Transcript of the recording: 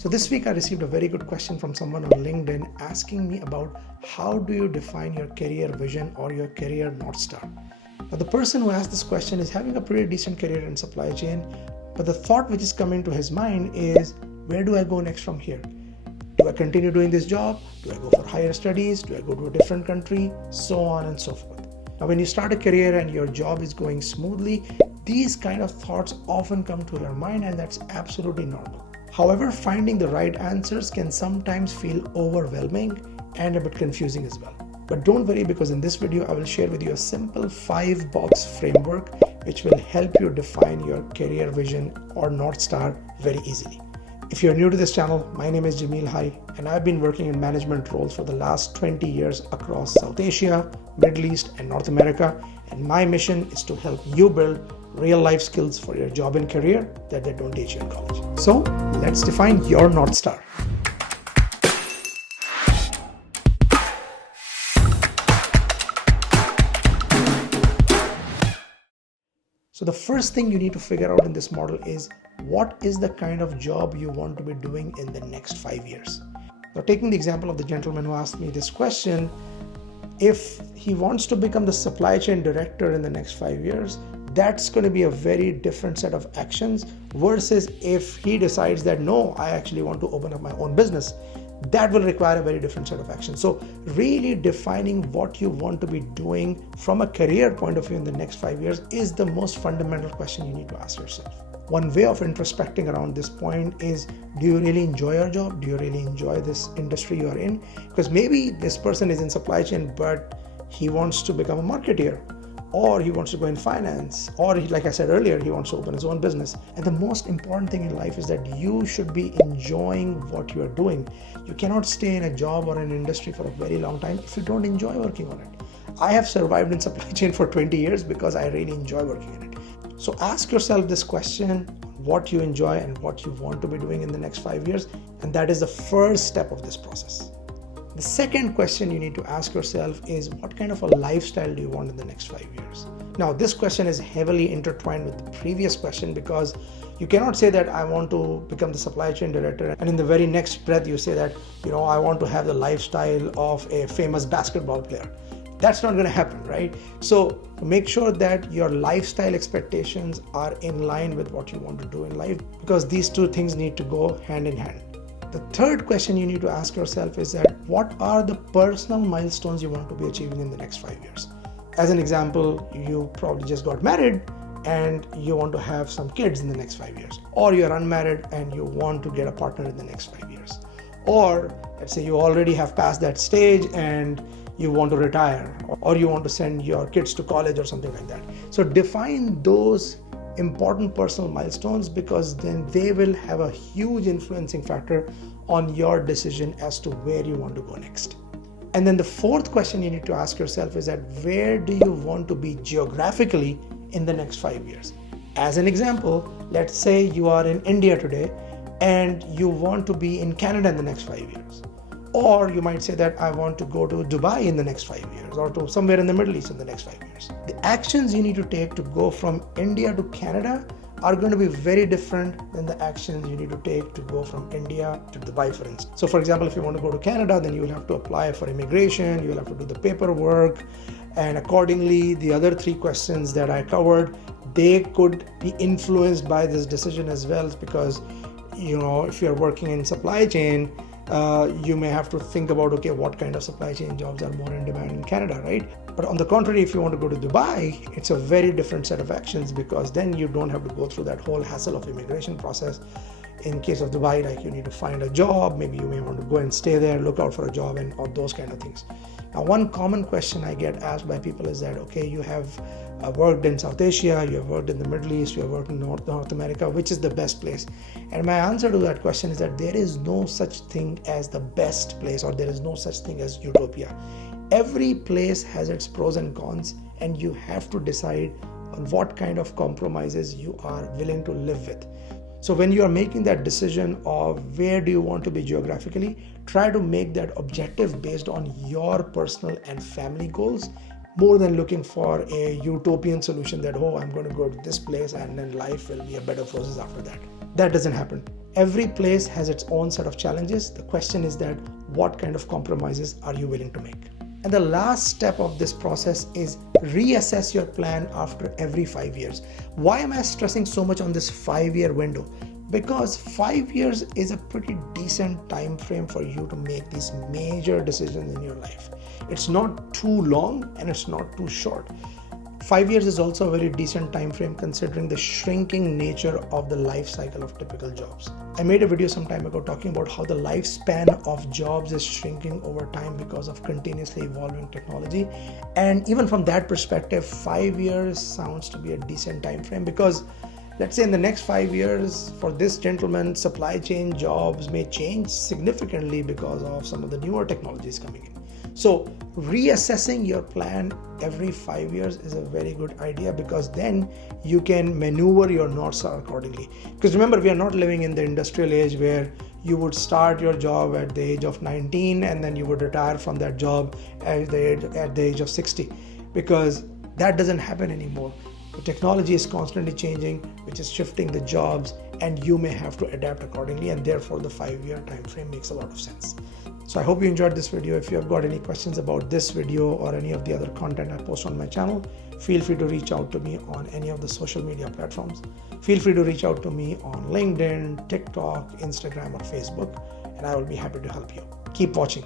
So this week I received a very good question from someone on LinkedIn asking me about how do you define your career vision or your career North Star. Now the person who asked this question is having a pretty decent career in supply chain, but the thought which is coming to his mind is, where do I go next from here? Do I continue doing this job? Do I go for higher studies? Do I go to a different country? So on and so forth. Now when you start a career and your job is going smoothly, these kind of thoughts often come to your mind, and that's absolutely normal. However, finding the right answers can sometimes feel overwhelming and a bit confusing as well. But don't worry, because in this video I will share with you a simple 5-box framework which will help you define your career vision or North Star very easily. If you're new to this channel, my name is Jameel Hye, and I've been working in management roles for the last 20 years across South Asia, Middle East, and North America. And my mission is to help you build real life skills for your job and career that they don't teach you in college. So let's define your North Star. So the first thing you need to figure out in this model is, what is the kind of job you want to be doing in the next 5 years? Now, taking the example of the gentleman who asked me this question, if he wants to become the supply chain director in the next 5 years, that's going to be a very different set of actions versus if he decides that, no, I actually want to open up my own business. That will require a very different set of actions. So really defining what you want to be doing from a career point of view in the next 5 years is the most fundamental question you need to ask yourself. One way of introspecting around this point is, do you really enjoy your job? Do you really enjoy this industry you are in? Because maybe this person is in supply chain, but he wants to become a marketeer, or he wants to go in finance, or like I said earlier, he wants to open his own business. And the most important thing in life is that you should be enjoying what you are doing. You cannot stay in a job or an industry for a very long time if you don't enjoy working on it. I have survived in supply chain for 20 years because I really enjoy working in it. So ask yourself this question, what you enjoy and what you want to be doing in the next 5 years. And that is the first step of this process. The second question you need to ask yourself is, what kind of a lifestyle do you want in the next 5 years? Now, this question is heavily intertwined with the previous question, because you cannot say that I want to become the supply chain director, and in the very next breath you say that, I want to have the lifestyle of a famous basketball player. That's not going to happen, right? So make sure that your lifestyle expectations are in line with what you want to do in life, because these two things need to go hand in hand. The third question you need to ask yourself is that, what are the personal milestones you want to be achieving in the next 5 years? As an example, you probably just got married and you want to have some kids in the next 5 years, or you're unmarried and you want to get a partner in the next 5 years, or let's say you already have passed that stage and you want to retire, or you want to send your kids to college or something like that. So define those important personal milestones, because then they will have a huge influencing factor on your decision as to where you want to go next. And then the fourth question you need to ask yourself is that, where do you want to be geographically in the next 5 years? As an example, let's say you are in India today and you want to be in Canada in the next 5 years. Or you might say that I want to go to Dubai in the next 5 years, or to somewhere in the Middle East in the next 5 years. The actions you need to take to go from India to Canada are going to be very different than the actions you need to take to go from India to Dubai, for instance. So for example, if you want to go to Canada, then you will have to apply for immigration, you will have to do the paperwork, and accordingly, the other 3 questions that I covered, they could be influenced by this decision as well, because if you're working in supply chain, you may have to think about, okay, what kind of supply chain jobs are more in demand in Canada, right? But on the contrary, if you want to go to Dubai, it's a very different set of actions, because then you don't have to go through that whole hassle of immigration process. In case of Dubai, like you need to find a job, maybe you may want to go and stay there, look out for a job, and all those kind of things. Now, one common question I get asked by people is that, okay, you have worked in South Asia, you have worked in the Middle East, you have worked in North America, which is the best place? And my answer to that question is that there is no such thing as the best place, or there is no such thing as utopia. Every place has its pros and cons, and you have to decide on what kind of compromises you are willing to live with. So when you are making that decision of where do you want to be geographically, try to make that objective based on your personal and family goals, more than looking for a utopian solution that, I'm going to go to this place and then life will be a bed of roses after that. That doesn't happen. Every place has its own set of challenges. The question is that what kind of compromises are you willing to make? And the last step of this process is reassess your plan after every 5 years. Why am I stressing so much on this 5-year window? Because 5 years is a pretty decent time frame for you to make these major decisions in your life. It's not too long and it's not too short. 5 years is also a very decent time frame considering the shrinking nature of the life cycle of typical jobs. I made a video some time ago talking about how the lifespan of jobs is shrinking over time because of continuously evolving technology. And even from that perspective, 5 years sounds to be a decent time frame, because let's say in the next 5 years, for this gentleman, supply chain jobs may change significantly because of some of the newer technologies coming in. So reassessing your plan every 5 years is a very good idea, because then you can maneuver your North Star accordingly. Because remember, we are not living in the industrial age where you would start your job at the age of 19 and then you would retire from that job at the age of 60, because that doesn't happen anymore. The technology is constantly changing, which is shifting the jobs, and you may have to adapt accordingly, and therefore the 5-year time frame makes a lot of sense. So I hope you enjoyed this video. If you have got any questions about this video or any of the other content I post on my channel, feel free to reach out to me on any of the social media platforms. Feel free to reach out to me on LinkedIn, TikTok, Instagram, or Facebook, and I will be happy to help you. Keep watching.